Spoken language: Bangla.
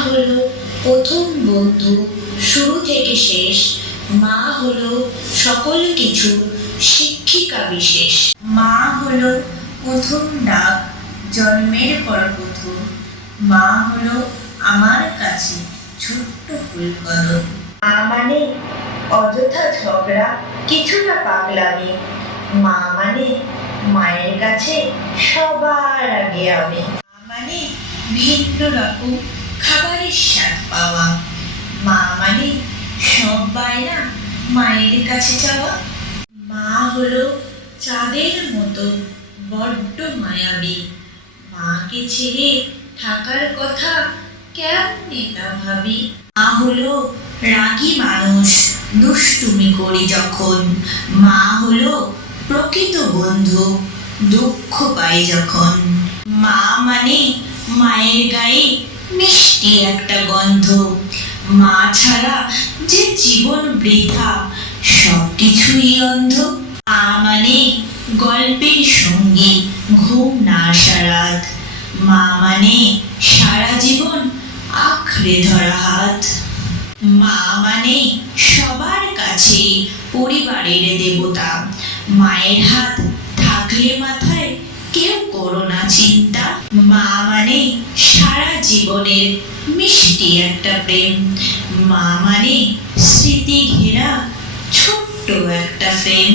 হলো প্রথম বন্ধু, শুরু থেকে শেষ। মা হলো সকল কিছু শিক্ষিকা বিশেষ। মা হলো প্রথম ডাক, জন্মের পর প্রথম। মা হলো আমার কাছে ছোট্ট ফুলকদম। মা মানে অযথা ঝগড়া, কিছুটা পাগলামি। মা মানে মায়ের কাছে সবার আগে আমি। মা মানে ভিন্ন রকম খাবারের স্বাদ পাওয়া। মা মানে সব বায়না মায়ের কাছে চাওয়া। মা হলো চাঁদের মতো বড্ড মায়াবী। মাকে ছেড়ে থাকার কথা কেমনে তা ভাবি। মা হলো রাগী মানুষ, দুষ্টুমি করি যখন। মা হলো প্রকৃত বন্ধু, দুঃখ পাই যখন। মা মানে মায়ের গায়ে মিষ্টি একটা গন্ধ। মা ছাড়া যে জীবন বৃথা, সবকিছুই অন্ধ। মা মানে গল্পের সঙ্গী, ঘুম না আসা রাত। মা মানে সারা জীবন আঁকড়ে ধরা হাত। মা মানে সবার কাছে পরিবারের দেবতা। মায়ের হাত থাকলে মাথায় কেউ করো না চিন্তা। মা মানে সারা জীবনের মিষ্টি একটা প্রেম। মা মানে স্মৃতি ঘেরা ছোট্ট একটা ফ্রেম।